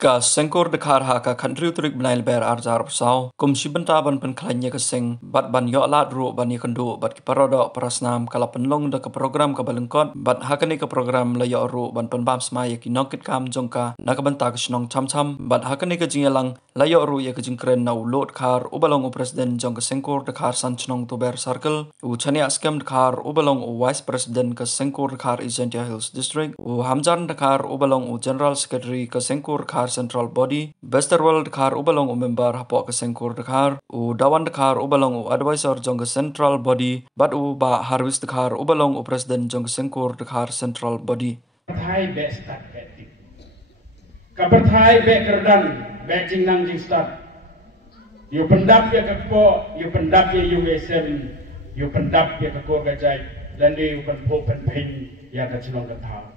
Ka sengkor dekar ha ka country trik benail ber arjar pesau kum sibenta ban penklanya ke seng bat ban yo lat ru ban ikendu bat ki parodo prasnam kala penlong de ke program ka balengkot bat hakani ke program la yo ru ban penbam smaya ki nokit kam jongka na ka banta ke snong cham cham bat hakani ke jingelang la yo ru ye ke jingkren na ulot khar ubalong u president jong ke sengkor dekar san chnong to ber circle u chania scam dekar ubalong u vice president ke sengkor dekar Isentia Hills district u hamjan dekar ubalong u general secretary ke sengkor dekar central body Westerwald dekar ubalong u member hapo ke sengkur dekar u dawan dekar ubalong u advisor jong ke central body bat u ba harvest dekar ubalong u president jong ke sengkur dekar central body Thai be start etik kabar Thai be kerdan be jingnang jing start yu pendap ya kepo yu pendap ya USM yu pendap ya ke kor gajai dan yu penpo penping ya ke chinong ke thau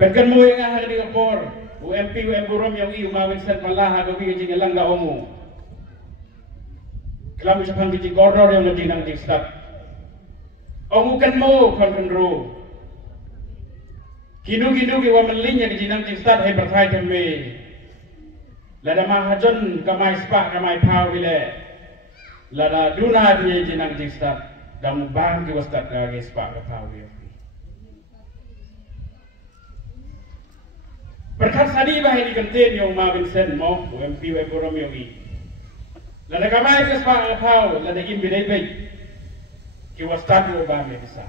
Perkan mo yang ahli kapor, UMP UM burom yang iu mawin sen malah ada wi jing lang ga omu. Kelam sepang jing gordor yang ngejing nang jing start. Omu kan mo kon ro. Kidu ki wa menlinya di jing nang jing start hai berthai temme. Lada mahajon kamai spa kamai pau wile. Lada duna di jing nang jing start. Damu bang ki wastat ga spa ka pau wile. Berkat sadi bahai di kenten yang ma Vincent mo UMP burom yang i. Lada kamai ke spa pau lada im bidai baik. Ki wastat lo ba me bisa.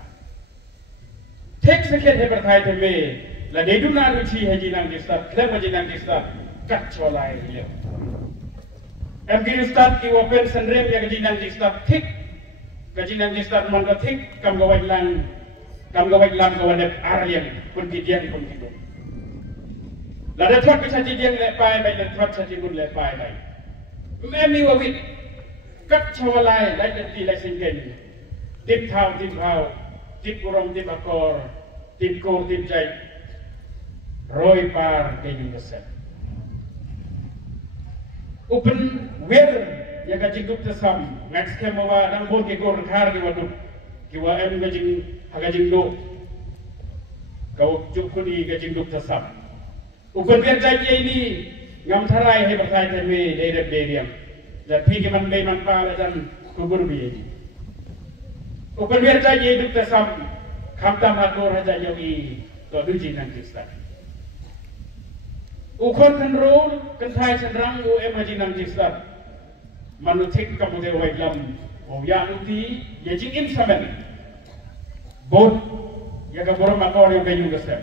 Tek sekian he berthai temme lada duna ruci haji nang distat klem haji nang distat kat cholai le. MK distat ki wapen sendrem yang haji nang distat tik haji nang distat man ka tik kam gawai lang gawanet aryan pun kidian pun kido. Lada tuat kecaci diang lepai baik dan tuat caci gun lepai baik. Memi wawit kat cawalai lai deti lai singken. Tip thau, tip kurang, tip akor, tip kor, tip jai. Roy par kejung keset. Open wer ya kajing dup tesam. Next kemawa dang bon ke kor khar ke waduk. Kiwa em kajing hagajing do. Kau cukuni kajing dup tesam. Ukun kerjanya ini ngam tharai hai berthai temme derep deriam dan phi man be man pa la dan kubur bi ukun kerjanya hidup tasam khamtam hakor haja yogi to duji nang kistan ukun kenrol kenthai sendrang u em haji nang kistan manutik kamude wailam o ya uti ya jingim samen bot ya ka borom akor yo kayu gasem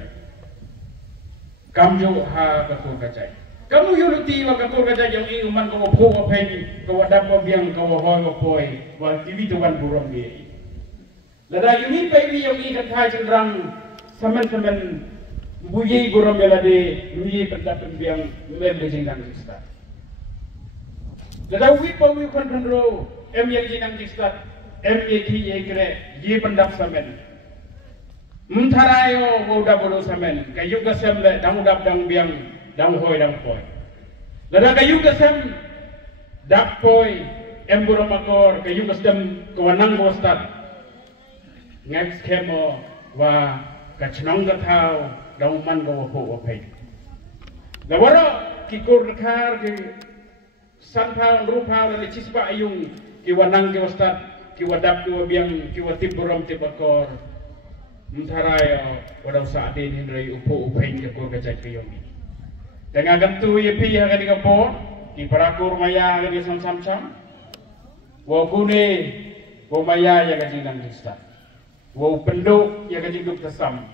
Kamu ha katur kacai. Kamu yuluti wa katur kacai yang ini uman kau po kau pengi kau ada kau biang kau hoi kau poi wa TV tuan buram dia. Lada ini pengi yang ini katai cenderang saman buyi buram yang ada ini pendapat biang membeli nang distat. Lada wi pawi kontrol yang nang distat MAT kere ye pendapat saman. Mtharayo goda bodo samen kayuga semle dang dap dang biang dang hoi dang poi lada kayuga sem dap poi emburo makor kayuga sem kawanang bostat next kemo wa kachnong gathau dang man go ho opai lawara kikur khar ki sanpha rupa le chispa ayung ki wanang ki bostat ki wadap ki biang ki watip borom tibakor Mtharayo wadau saadin hindrai upo upain ke kor kacai kayomi. Tengah gantu ye pi haga di kapor di parakur maya haga di sam. Wa kune wa maya ya gajing nang dista. Wa penduk ya gajing duk tesam.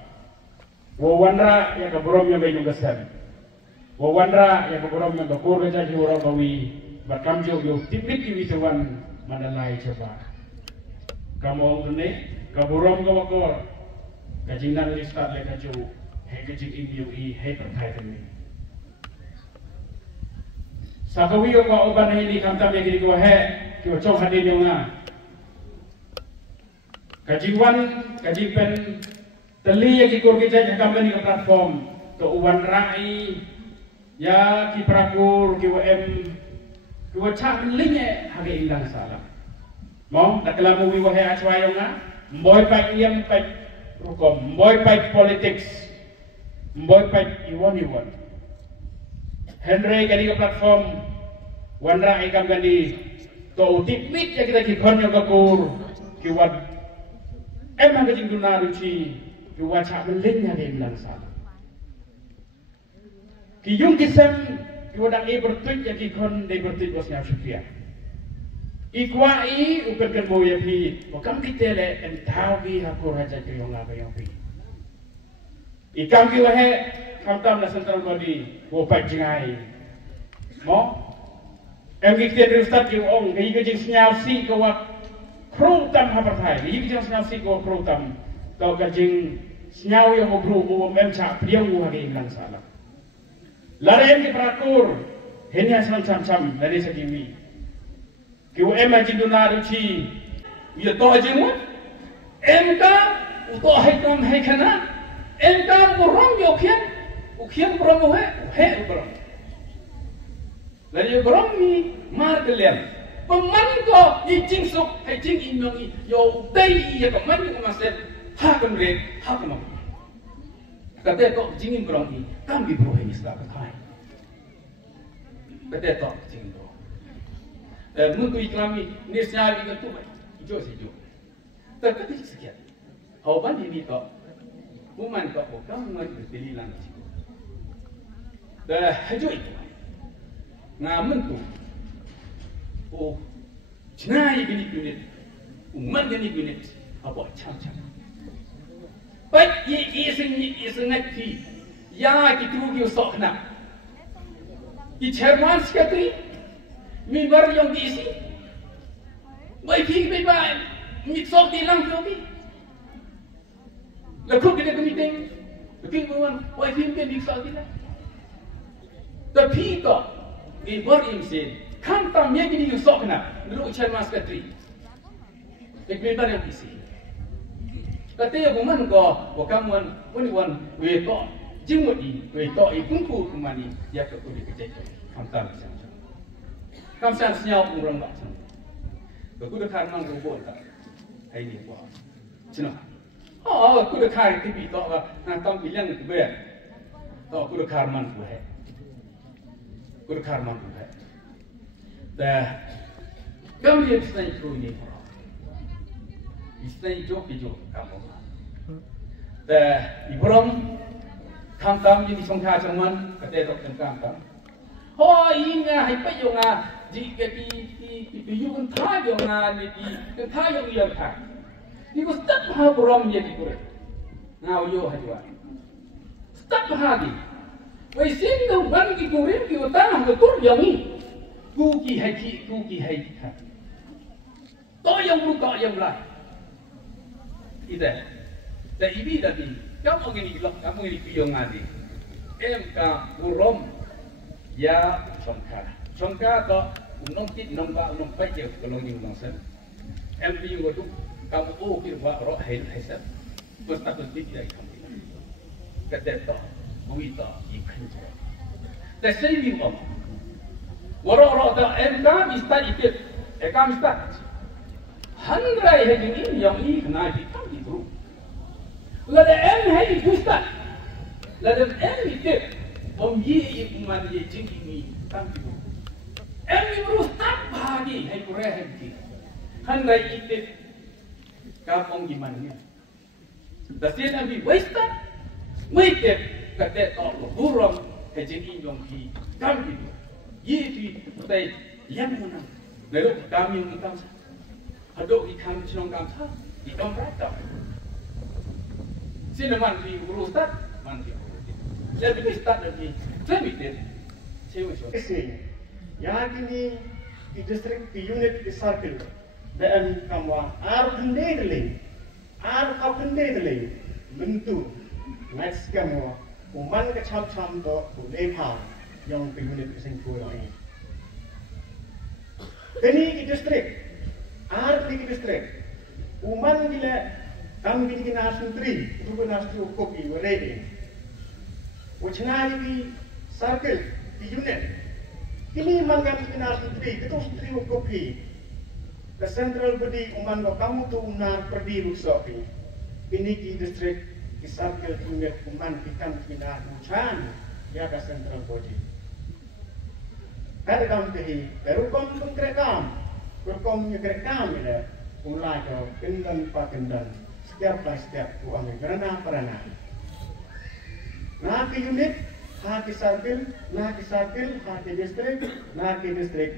Wa wanra ya kabrom yang bayu gasan. Wa wanra ya kabrom yang kor kacai hura bawi bakam jo yo tipit ki wituan manalai coba. Kamu ne kaburom kawakor Kajing nang listat le kaju hai kajing imiu I hai perthai temme Sakawi yo ka oban ini kamtam ye ko he ki chong hadin yo na Kajiwan kaji pen teli ye ki kor ki jai kamben ni platform to uwan rai ya ki prakur ki em ki wa cha ling ye hage ilang sala mong dakla mu wi wa he achwa yo na boy pa iem pa Rukom boy fight politics Mboy paj iwan. Henry kani ke platform wanra ikam kani to utipit ya kita kikon yang kakur kiwat emang kejing dunar uci kiwat cak melingnya di belangsa kiyung kisem kiwat ang bertuit ya kikon di bertuit wasnya syukia ikwai uperkan boya pi wakam kitele entawi hakur haja kiyong ngapa pi ikam kiwahe kamtam na central body wopat jingai mo em kita ustad ki ong gi gejing snyau si ko wa krutam hapertai gi gejing snyau si ko krutam to gejing snyau yo bru bo mem cha priang wa gi lang sala lare ki prakur henya sam dari segi mi ki wa em jing dunar uchi ya to jing wa em ka to hai tom hai khana em ka ko rong yo khian bro he bro lalu berong ni mar kalian peman ko jing suk hai jing inong yo dai ya peman ko masen ha kamre ha kamam kata ko jing berong ni kam bi bro ini sta ka thai kata to jing bro mun ko iklami ni snyal ni tu mai jo si jo ta kata sekian hau ban ini ko buman ko kam man dililan dah hajo itu ngamen tu oh cnai gini unit umat gini unit apa cang baik iseng nanti ya kita rugi sok nak di chairman sekali member yang diisi baik pergi baik mix sok di lang pergi lalu kita meeting pergi bukan baik pergi mix sok di lang tapi kok di berimsin, kan tamnya gini usok kena, dulu chairman sekretari, ekmebar yang isi. Katanya bukan kau, bukan wan, weto, jemudi, weto, ikungku kemani, dia kekuli kejadian, kan tam macam. Kamsan senyap orang macam. Aku dah karman robot tak, hari ni buat, cina. Oh, aku dah kar tipi tak, nak tam bilang tu ber, tak aku dah karman tu hai. Kur karman tu hai. Dah, kami yang sedang itu ini orang. Sedang itu kamu. Dah, iburam kam jadi songkha cuman kata dokter kam. Oh iya, hai pe yung jika di yung thai yung di thai yung yang thai. Ni ko step ha buram jadi pura. Ngau yo hajwa. Step ha di. Wei sin dong ban ki kurim ki utang ko tur yang ni. Ku ki hai. To yang buka yang lain. Ida. Da ibi tadi. Kamu ini blok, kamu ini piyong ngadi. MK burom ya songka to unong tit nong ba unong pai je kolong ni unong sen. MP yung tu kamu ki wa ro hai sen. Basta tit dai kamu. Kata buita ikan je. Da sei ni om. Waro da MK mista ikit. MK mista. Handrai he ni yang i kena di kam di tu. Lada em hai gusta. Lada em itu om ye umat ye jingki ni tam itu. Em urus apa ni hai kureh hai. Handai itu kapong gimana ni? Dasih nabi waste. Waste kata tak burung hai jingki yang ki tam itu. Ye ki utai yang mana? Lalu kami yang kita hadok ikan cenong kamsa ikan berata. Sini mandi urus tak mandi. Jadi start lagi. Jadi deh. Cewek so. Isi. Yang ini di distrik di unit di circle. Dan kamu kendali. Kau kendali. Bentuk. Next kamu. Uman kecap-cap tu boleh paham yang di unit di singapura ini. Ini di distrik. Di distrik. Uman gila. Kami di nasional tri, itu nasional kopi, ready. Wacana di circle, di unit. Ini mangga di nasional tri, itu tri kopi. The central body uman lo kamu tu unar perdi rusak ini di distrik kisah kelihatan kuman kita tidak muncul ya ke central body. Kada kam tehi, baru kom kerekam ini, mulai kau kendan pak kendan, setiap ku ambil kerana. Nah ke unit, haki sarkil, haki distrik,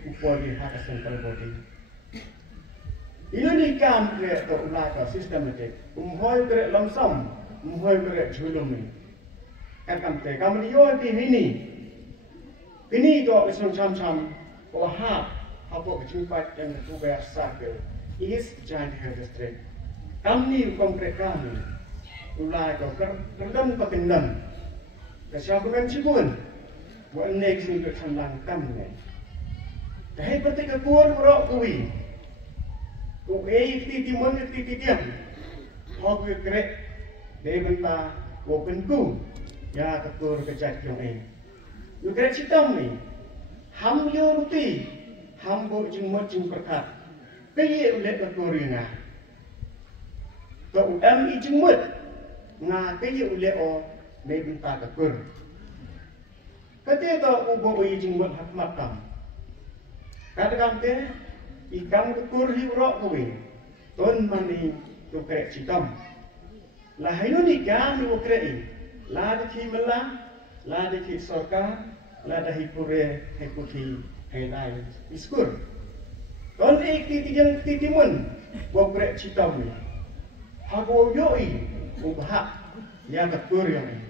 upoli haki central body. Ini ni kam kerek tu ulai kau sistematik, umhoi kerek langsam, umhoi kerek julumi. Kam te, kam liyo di ini tu macam wahab apa berjumpa dengan tugas sakit is giant health district. Kami konkret kami ulai kau kerendam pakendam. Kesiapa mencipun buat next ni bercandang kami. Dah bertiga kuar berok kui. Ku timun tiam. Hok kerek dia benta open ku ya ketur kejat yang ini. Juga citam ni, ham yo ruti, ham bo jingmot jing perkat, kaya ulet keturina. To i jingmot, nga kaya ulet o may binta ketur. Kaya to ubo i jingmot hakmat kam. Katakan te, ikam ketur hiurok kuwi, ton mani tu kerek citam. Lah ino ni kan lu kerei, lah di melang. Lada ki sorka, lada hipure, heputi, helai, iskur. Kon ek titimun, bobrek citam ni. Hago yoi, ubah, ya ketur yang ni.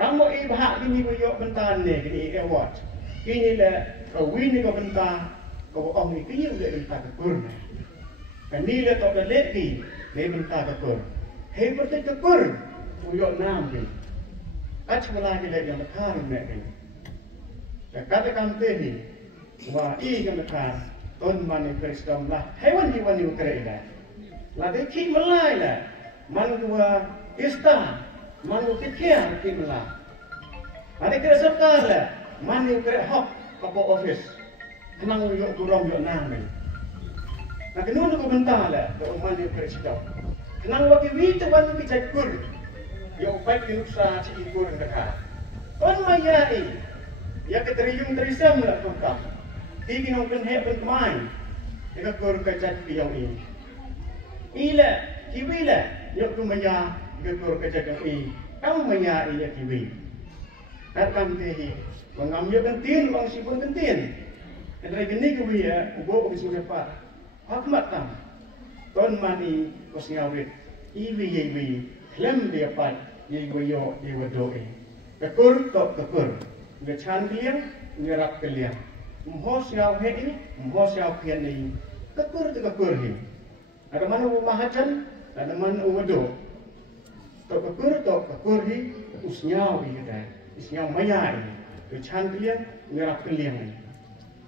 Tamu ibah ini boyok bentan ni, ini award. Ini le, kawin ni kau bentan, kau om ni kini udah bentan ketur ni. Kini le tak belet ni, ni bentan ketur. Hei berarti ketur, boyok nam ni. Aceh lagi yang bekar ni. Katakan tadi, wah kan bekar, ton mani Kristum lah. Hewan ni kerja. Lagi kik melai lah, man dua ista, man dua kikian kik melai. Ada kerja serkar lah, man dua kerja hok kapo office, kenang yuk kurang yuk nami. Nah kenapa kau bentar lah, kau man dua kerja cakap. Kenang bagi wita man dua kerja kur. Yang baik dinusa si ikur dekat. Kon mayai, ya keterium terisam lah tungkap. Tigi nongken hek bermain, dekat kur kejat yang ini. Ila, kiwi lah, yuk tu maya dekat kur kejat yang ini. Kamu mayai ya kiwi. Katakan tehi, mengambil kentin, bang sipun kentin. Dari geni kiwi ya, ubok bisu lepas. Hakmat tam. Ton mani kosngawit, iwi. Lem dia pat, ye goyo, ye wadoe. Kekur tok kekur. Ngechan kalian, ngerap kalian. Mhos yau hei, mhos yau kian ni. Kekur tu kekur ni. Ada mana mahajan, ada mana wado. Tok kekur ni, usnyau ni kita. Usnyau maya ni. Ngechan kalian, ngerap kalian ni.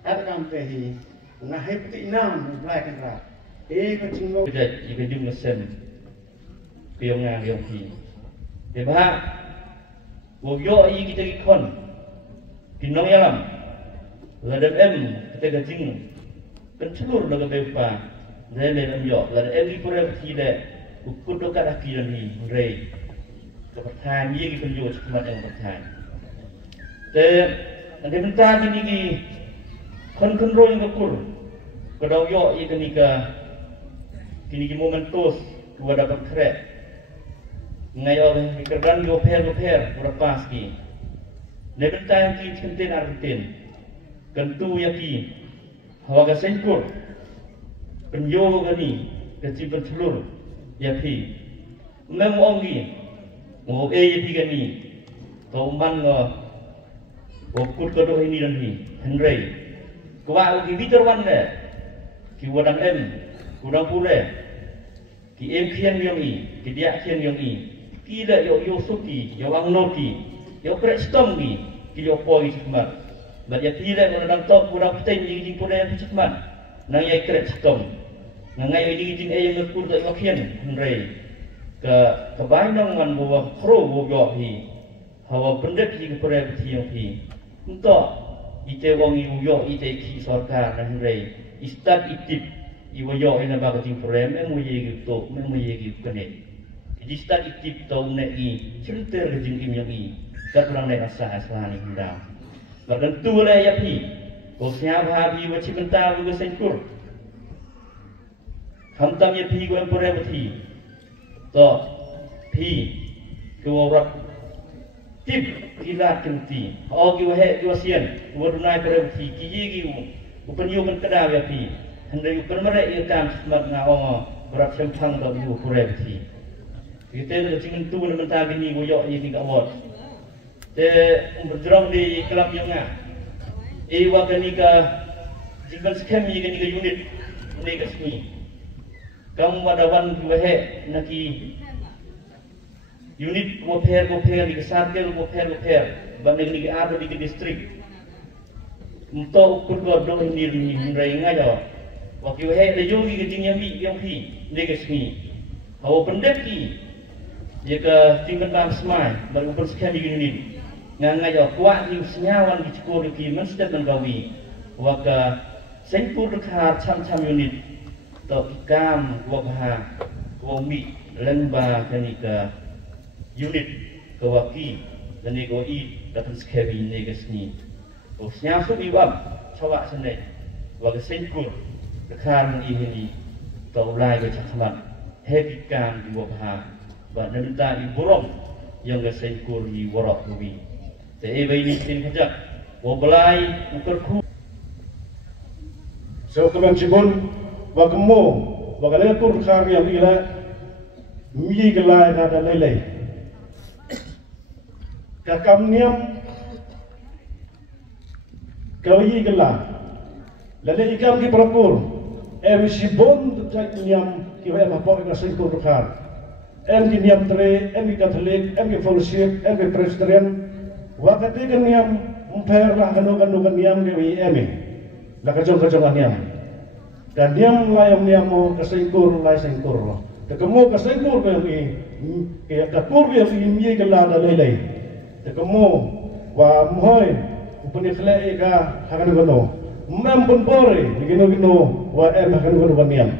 Ada kam tehi, ngahai peti enam, belai kenra. Kecingau. Kita jumlah sen. Kuyong nga kuyong hi. Diba? Wogyo ay kita gikon. Kinong yalam. Ladam kita gajing. Kencur daga bepa. Zele yo. Ladam gipura betile. Ukut dokat aki dan hi. Rei. Kepertaan ye gipun yo cekumat yang pertaan. Te ada bentar ini ki kon ro yang kekur. Kadau yo ye kenika kini ki momentos dua dapat kerek. Ngayon kerban yo per berapa ski. Nebentar ki kentin artin. Kentu yaki hawa gasenkur. Penyo gani kecil telur yaki. Ngam ongi. Ngo yaki gani. Tomban ngo okut kodo ini dan ni. Henry. Kwa ugi vitorwan le. Ki wadang kurang pule. Ki kian yang i, ki dia kian yang i. Kila yo suki, yo angloki, yo krestom ki yo poi cekmat. Badia tidak menandang top kurang petain jing pun yang cekmat. Nang yai krestom. Nang ngai jing ayam ngekur tak wakian henrei. Ke bainang man bawa kro bawa hi. Hawa pendek ki kepada beti yang hi. Untuk ite wong yo ite ki sarkar henrei. Istat itip iwo yo ina baga jing program emu ye gitu, emu ye gitu kene. Jistat itip tau nei cinter jing im yang i kat orang nei asah aslani hindam. Bahkan tu le ya pi. Ko siap habi wa cipenta bu senkur. Hamtam ya pi ko empore bati. To pi ko rat tip ilat kenti. O ki wa he ki wa sian. Wa dunai pore bati ki gi upenyu kan kada ya pi. Hendai upen mere ia kam semat ngao berat sempang do yu pore bati. Kita ada cingin tu mentah gini goyok ini kat awat. Te berderang di kelab yang ngah. Waktu ni ka jingkan sekian ni ka unit ni ka sini. Kamu wadawan kuahe naki unit goper ni ka sarkel goper. Banding ni ka ada di distrik. Untuk ukur gordo ini rai ngayo. Waktu kuahe lejogi ka jingnya mi yang pi ni ka sini. Hawa pendeki jika tingkat dalam semai baru bersekian di ini ngangai jauh kuat di senyawan di cukup di menstet menggawi waka sempur dekat cam unit atau ikam wabah wami lemba kenika unit kewaki dan negoi datang sekian ini kesini senyasu iwab cawak senai waka sempur dekat ini atau lai bercakapan hebikan di wabah Ba nanda i borong yang gasai kur i warok rubi. Te ebe ini tin kajak. Woblai ukar ku. So kemen cibun wa kemo wa kale kur khar yang ila mi gelai nada lelai. Kakam niam kawi gelai. Lele ikam ki prapur. Cibun tak niam ki wa ma pok gasai kur khar. Em niam tre, em Katolik, em fellowship, em Presbyterian. Wakati kan niam umper lah kan niam ke em. Lah kajong niam. Dan niam layam niam mo kasengkur lai sengkur lo. Tekemu kasengkur ke ni, ke kakur ke ni ke la da lelai. Tekemu wa mohoi upani khle ka hakan gono. Mem pun pore gino wa em hakan gono niam.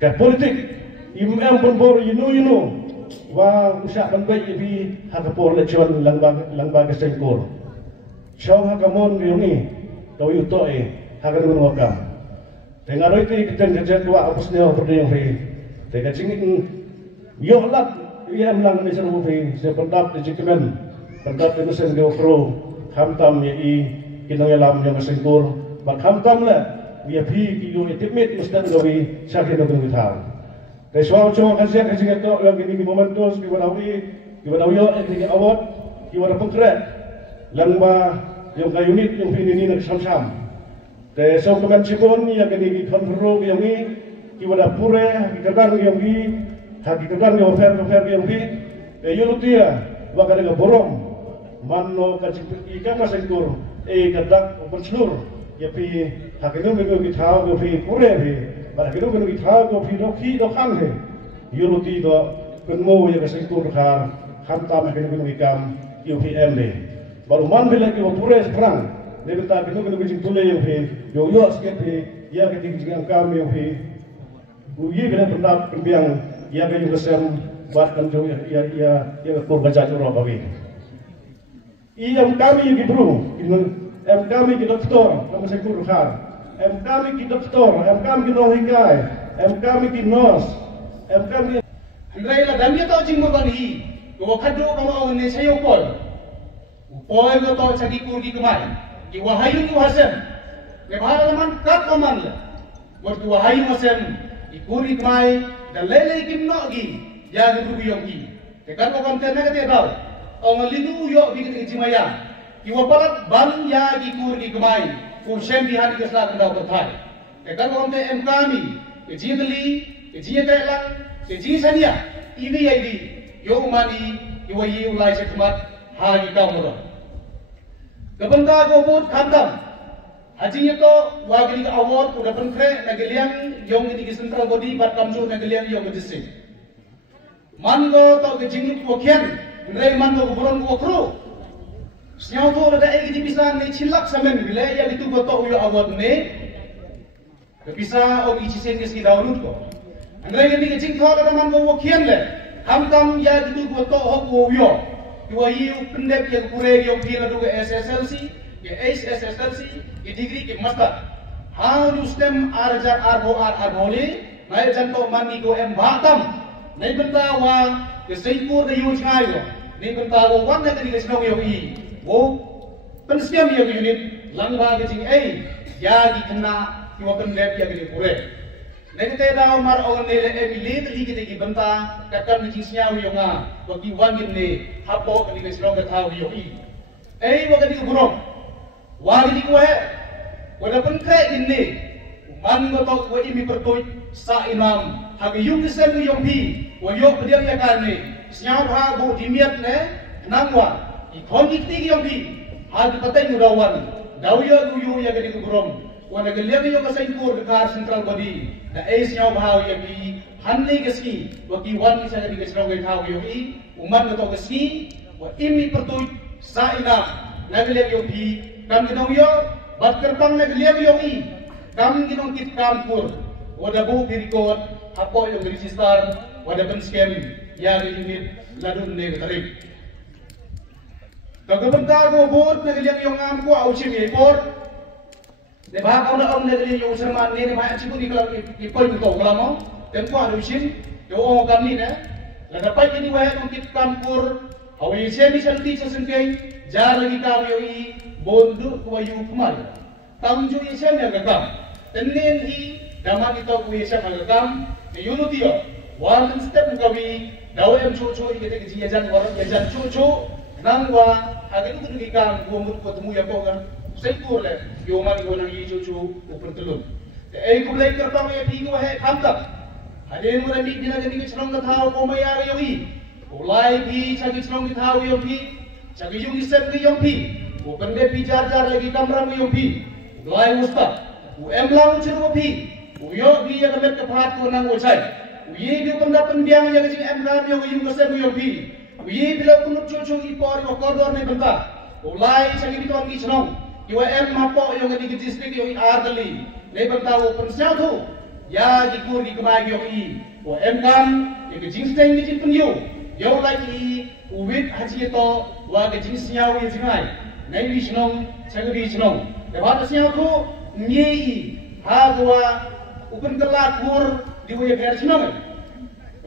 Ka politik Imam pun bor yunu wa usak banbai bi hakapor lechon langba kesengkur. Syau hakamon ni kau yuto hakan ngokam. Tengah roi kita dua apus neo berdeng fi. Tengah cingin yolat iam lang ni seru fi se pendap di cikemen. Pendap di mesin geo pro hamtam i kinoyalam yang kesengkur. Bak hamtam la dia pi kiyo itimit mustan gawi sakin ngong thang. Keswau cuma kasih itu lagi ni momentus kita tahu yo ini awat kita pengkret langba yang kayu unit yang ini nak sam. Keswau kemen cibun yang ini konfro yang ini kita pure hakikatan yang ini hakikatan yang fair yang ini. Yurutia wakar dengan borong mano kacip ikan masengkur kadak berselur ya pi hakikatan minggu kita tahu pi pure pi. Pada kita kena kita ko fi do kan he yuruti do penmo ya kasih tur khar hamtam kena ikam UPM le baru man bela ki pure perang le kita kena bijing tule yo sket he ya keting jing angkam yo he uyi kena pendap pembiang ya ke juga sem buat kan ya kur baca ro bawi iam kami ki bro em kami ki doktor kami sekur khar em kami ki doktor, em kami ki nohikai, em kami ki nos, em kami. Andai la damia tau jing mo bani, ko khado ko ma ne sayo pol. Pol lo tau sagi kurgi kemai. Ki wahayu ku hasem. Le bahalaman kat kaman la. Wor tu wahayu hasem, ki kurgi kemai dan lele kim no gi, ya gu yong gi. Te kan ko kam te na ke tau. Ong linu yo bi ki jimaya. Ki wapalat ban ya gi kurgi kemai. Kushem bihan ke selatan dau berthai. Tekan orang te kami, kejideli, kejidelang, kejisania. Ini yo umani, yo yi ulai sekmat hagi kamu. Kebentar ko bud kandam. Haji itu wagri award udah penkre nageliang yong ini central body bat kamju nageliang yong district. Mango tau kejingit ko kian, ngai mango buron ko kru. Senyau tu ada lagi di pisah ni cilak samen bila yang itu betul uyo awal ni. Kepisah orang isi sen kes kita urut ko. Andai ni ke jing tho ka man go kian le. Ham kam ya gitu go to ho go yo. Dua yu pendek yang kurang yang kira tu ke SSLC, ke HSSLC, ke degree ke master. Harus tem arjar arbole, nai janto mani go batam. Nai benta wa ke seikur de yu cngai go. Nai benta wa wan na ke snow yo I. Wo pensiam yo unit langba ke jing ya di kena ki wa pendek ya ke kurang. Nai te da mar on ne le emilit li ke benta kakam ni sinya yo nga. Bagi wan ni hapo ke ni snow ke thau yo I. Wa ke di burong. Wa di ko he. Walaupun kaya ini, man ngotot wa imi pertoy sa imam, hagi yung isem mo yung pi, wa yung pediang yakan ni, siya ha bo dimiat ne, nangwa, ikongiktig yung pi, hagi patay mo dawan, daw yung ya gadi kuburom, wa nagaliam yung kasaykur kakar central body, na siya bahaw yung pi, hanli kasi, wa kiwan isa gadi kasi nang gaytaw yung I, uman ngotot kasi, wa imi pertoy sa imam, nagaliam yung pi, kami daw yung, bat kertang nagliam yung I, kami ginong kit kampur, wada bu birikot, hapo yung register, wada penskem, yari unit, ladun ne tarik. Kagabanta ko bot nagliam yung amko, ausim ipor, de bahag na om nagliam yung serman ni, de bahag sipo di kalau ipol ko kalamo, dan ko ausim, yung kami na, ladapat ini wahai yung kit kampur, awi semi salti sa sengkay, jar lagi kami yung I, bondu kuayu kemari. Tamju isem yang gagam. Tenin hi daman itu kuayu isem yang gagam. Yunu tiyo. Warna step mukawi. Dawa em cucu kita kecil yajan warna yajan cucu. Nang wa agak itu dikam gua mut ketemu ya kau kan. Sekur le. Yoman gua nang i cucu upur telun. Ku belai kertang ya pingu he kamtak. Hadin mo nabi dina gani kecelong kathaw ko maya yo I. Ulai pi chagi celong kathaw yo pi. Chagi yung isem ke yo pi. Bende pijar lagi kamera mo yung pi. Doai musta. Emlang ciro pi. Yo bi ya kamet kapat ko nang usai. Ye bi benda pendiang ya kecing emlang yo yung kasem yung pi. Ye bila kunut cucu ipor yo kodor ne benda. Ulai sagi biton ki senong. Yo em mapo yo ngadi district yo ardali. Ne benda wo pensia tu. Ya dikur di kemai yo I. Wo em kan ye kecing steng ni jin penyo. Yo lagi uwit haji to wa kecing siaw ye jingai. Nai Vishnong, Sagri Vishnong. Lepas siapa tu nyei hagwa upen kelak di wilayah Vishnong.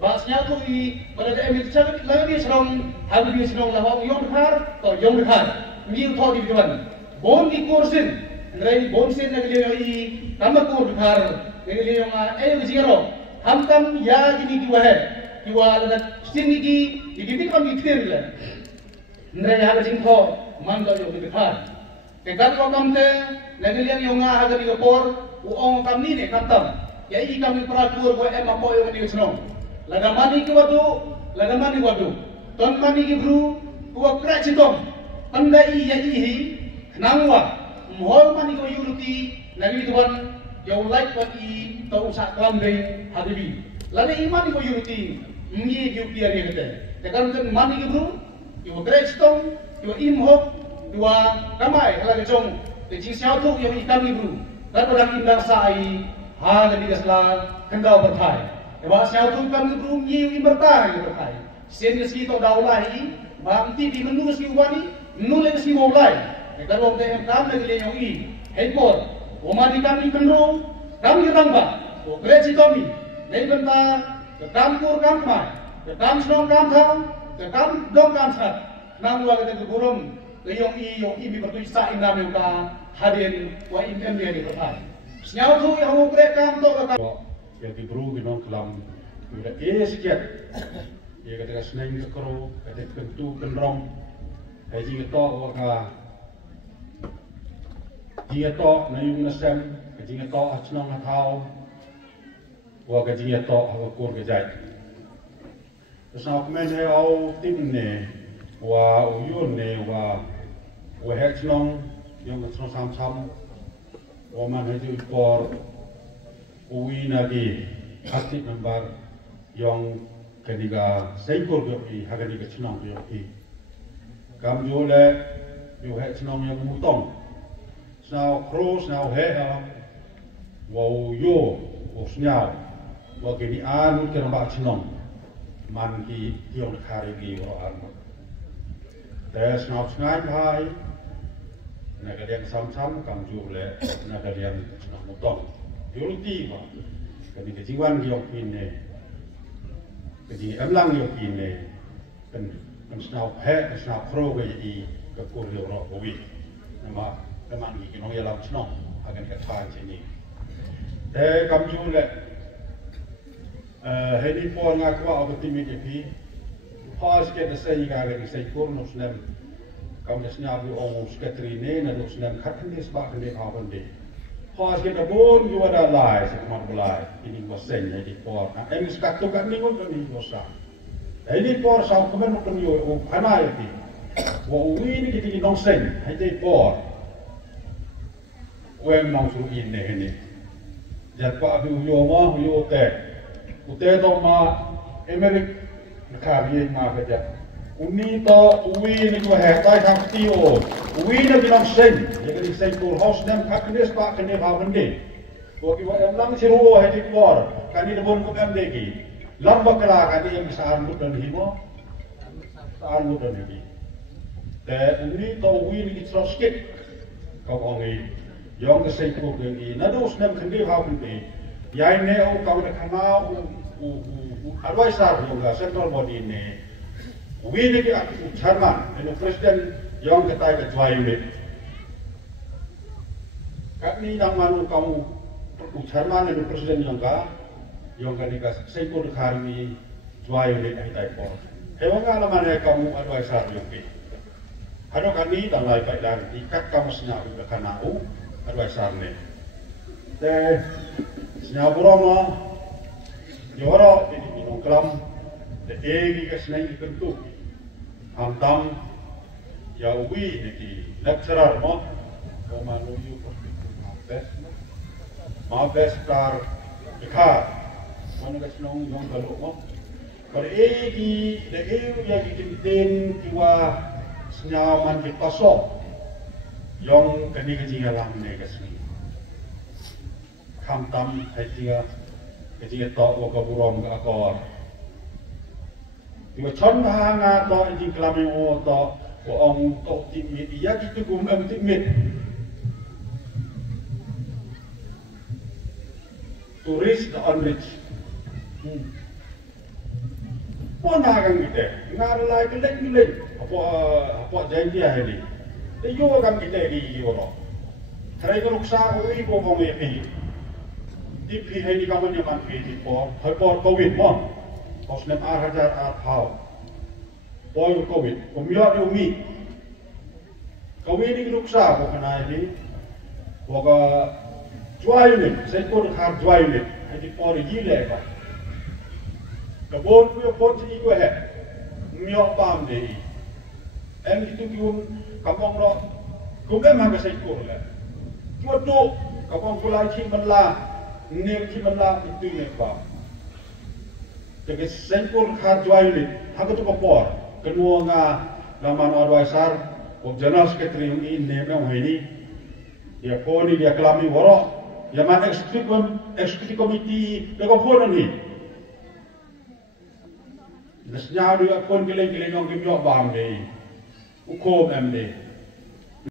Lepas siapa tu pada emit Sagri lagi Vishnong, Sagri Vishnong lawang yong dekat atau yong dekat. Nyei utau di depan. Bon di kursin, nai bon sin lagi lagi kamu kur dekat. Lagi lagi jiro. Hamkam ya gini dua lekat sin gigi dibikin kami kecil lah. Nai harga jingko. Mangga yung dekat. Dekat ko kamte, nagilian yung nga haga ni kapor, uong kam ni kamtam. Ya I kami peratur ko apo yung ni senong. Lagamani ki wadu. Ton mani ki bru, ko kra chitong. Anda I ya I nangwa. Mohol mani ko yuruti, nagili tuan yung like ko I to usak kam dei hadibi. Lani imani ko yuruti, ngi yu piar ye kete. Dekat ton mani ki bru, yung kra chitong. Dua imhok, dua ramai kalau kecong, kecing siapa tu yang ikan ibu, dan orang indang sai, hal yang dikaslah kendau bertai. Lepas siapa tu ikan ibu nyi bertai bertai. Sen keski to daulahi, bangti di menu keski wani, nulen keski mulai. Kalau orang kam lagi yang I, hekor, omani kami kenro, kami ketangba, okreci kami, nei benta, kekampur kamai, kekam senong kam thang, kekam dong kam sat. Nang wa kata gurum yung I bi bertu sa inam yung ka hadin wa imem dia di kota. Senyaw tu yang mo krek kam to ka. Ya di bru ginong kelam. Udah sekian. Ya kata seneng kero, kata kentu kenrong. Haji to wa ka. Dia to na yung nasem, haji to achnong na tao. Wa ka dia to ha kur ke jai. Terus aku main au tim ne. Wa uyun ne wa hechnong yung sam wa man haju por uwi nagi hati number yung kaniga seikur yo I hagani ka chnong yo I kam jole yo hechnong yung mutong snaw cross snaw he wa yo snyaw wakini anu keramba chinong man ki yong khari gi ro anu des nau sngai bhai nagalian sam-sam kam ju le nagalian nang mutong yuluti ba kani ke jiwan gi yong pine kani amlang yong pine kan snau he snau kro ge i ke kur yo ro wi nama teman gi nong yalam chnong akan ke thai chini de kam ju le hedi por nga kwa opportunity pi pas ke de sei ga ge sei kur no snem kam des nya bu ong skatrine na do snem khatnis ba ne hawen de pas ke de bon ju ada lai se man bulai ini was sen hedi por na em skat tu kan ni ngon ni dosa hedi por sa ko men ko yo o anai pi wo wi ni ki nong sen hedi por wen nong su in ne ni jat pa bu yo ma yo te Ute to ma Amerik nakari ma kaja. Uni to uwi ni ko hetai kap tio. Uwi na binang sen. Jadi sen kur house dem kaknes pa kene ha bende. Ko ki wa lang siru he di por. Kani de bon ko am degi. Lamba kala kani em saan mut dan himo. Saan mut dan hi. Te uni to uwi ni tro skit. Ko ongi yong ke sen kur degi. Na dos nem kene ha bende. Yai ne o kau de kana advisor yoga central body ne we ne ki chairman and president yong ke tai ke twai ne kat ni dang manu kamu chairman and president yong ka ni ka sei ko khar ni twai ne ai tai po he wa ngala mane kamu advisor yong ke hado kan ni dang lai pai dan ikat kamu sina u kana u advisor ne te sina burama Yoro di minokram de egi ka snai kentu hantam ya uwi neki lecturer mo ko manu yu ma best tar dekar mana ka snong yong galo mo par egi de egi ya gitin tiwa snyaman ki pasok yong kani ka jingalang ne ka snai hantam haitiga Ketika tok waka burom ka akor. Tiba chon ha nga tok jing klami o tok ko ong tok timit iya kitu gum am timit. To reach the unreached. Pon ha kang kita. Ngar lai kelek kelek. Apa janji hari. Te yo kang kita di yo. Trai ko ruksa ko i ko bong e Di pihai ni kamu nyaman di por, hai por COVID mo, os nem arhajar arhau, por COVID, umiat umi, COVID ni ruksa ko kana ini, boga jual ni, saya ko har jual ni, hai di por gile ba, kabon ko por ti ko he, umiat pam dei, em itu kiun kapong ro, kumem hang saya ko le, tuatu kapong kulai chi manla. Nim ki manla itu ne pa. Jadi senkur khar jual ni, hang tu kopor. Kedua nga laman advisor, of general secretary ini name yang ini. Dia phone dia kelami woro, dia man executive committee dia phone ni. Nasnya dia phone keleng yang kimyo bam ni. Ukom MD.